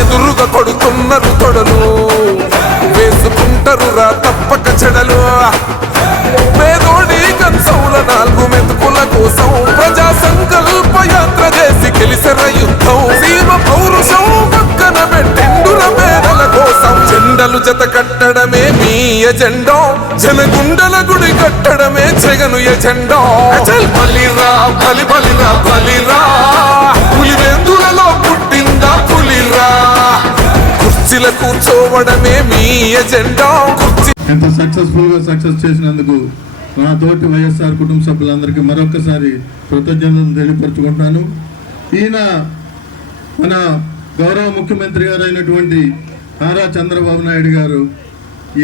ఎదురుగా కొడుతున్నారు తొడలు, వేసుకుంటారు రా తప్పక చెడలు. పేదోడి కంచౌల 4 మెతుకుల కోసం ప్రజా సంకల్ప యాత్ర చేసి గెలిసిన యుద్ధం. సీమ పౌరుషం పక్కన పెట్టిండుల పేదల కోసం. జెండలు జత కట్టడమే మీ ఎజెండా, జనగుండల గుడి కట్టడమే జగను ఎజెండా. బలిరా బలి బలిరా బలిరా, పులివెందులలో పుట్టిందా పులిరా. కుర్చీల కూర్చోవడమే మీ ఎజెండా. ఎంత సక్సెస్ చేసినందుకు నా తోటి వైఎస్ఆర్ కుటుంబ సభ్యులందరికీ మరొకసారి కృతజ్ఞతలు తెలియపరుచుకుంటున్నాను. ఈయన మన గౌరవ ముఖ్యమంత్రి గారు అయినటువంటి నారా చంద్రబాబు నాయుడు గారు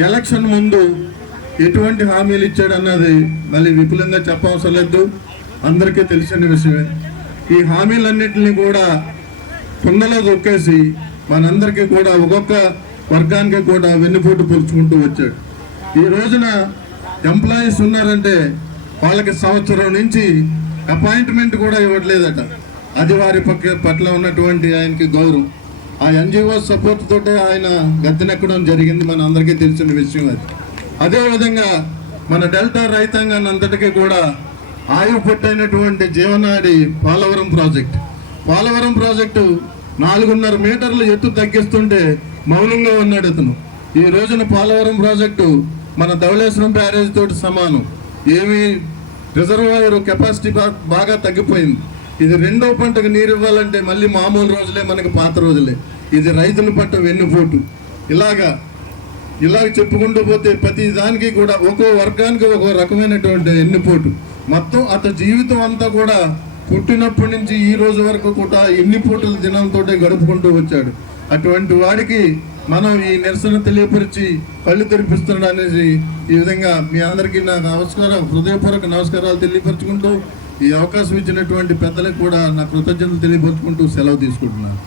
ఎలక్షన్ ముందు ఎటువంటి హామీలు ఇచ్చాడన్నది మళ్ళీ విపులంగా చెప్పవసరం లేదు, అందరికీ తెలిసిన విషయమే. ఈ హామీలన్నింటినీ కూడా కుండలో దొక్కేసి మనందరికీ కూడా ఒక్కొక్క వర్గానికి కూడా వెన్నుపోటు పొలుచుకుంటూ వచ్చాడు. ఈ రోజున ఎంప్లాయీస్ ఉన్నారంటే వాళ్ళకి సంవత్సరం నుంచి అపాయింట్మెంట్ కూడా ఇవ్వట్లేదట. అది వారి పట్ల ఉన్నటువంటి ఆయనకి గౌరవం. ఆ ఎన్జిఓ సపోర్ట్ తోటే ఆయన గద్దెనెక్కడం జరిగింది, మన అందరికీ తెలిసిన విషయం అది. అదేవిధంగా మన డెల్టా రైతాంగాన్ని అంతటికీ కూడా ఆయువు పట్టైనటువంటి జీవనాడి పోలవరం ప్రాజెక్టు 4.5 మీటర్లు ఎత్తు తగ్గిస్తుంటే మౌనంగా ఉన్నాడు అతను. ఈ రోజున పోలవరం ప్రాజెక్టు మన ధవళేశ్వరం బ్యారేజ్ తోటి సమానం. ఏమి రిజర్వాయర్ కెపాసిటీ బాగా తగ్గిపోయింది. ఇది 2వ పంటకు నీరు ఇవ్వాలంటే మళ్ళీ మామూలు రోజులే, మనకి పాత రోజులే. ఇది రైతుల పట్ల వెన్నుపోటు. ఇలాగ చెప్పుకుంటూ పోతే ప్రతి దానికి కూడా ఒక్కో వర్గానికి ఒక్కో రకమైనటువంటి వెన్నుపోటు. మొత్తం అతని జీవితం అంతా కూడా పుట్టినప్పటి నుంచి ఈ రోజు వరకు కూడా ఎన్ని పూటల దినంతో గడుపుకుంటూ వచ్చాడు. అటువంటి వాడికి మనం ఈ నిరసన తెలియపరిచి కళ్ళు తెరిపిస్తున్నాడు అనేసి ఈ విధంగా మీ అందరికీ నా హృదయపూర్వక నమస్కారాలు తెలియపరుచుకుంటూ ఈ అవకాశం ఇచ్చినటువంటి పెద్దలకు కూడా నా కృతజ్ఞతలు తెలియపరుచుకుంటూ సెలవు తీసుకుంటున్నాను.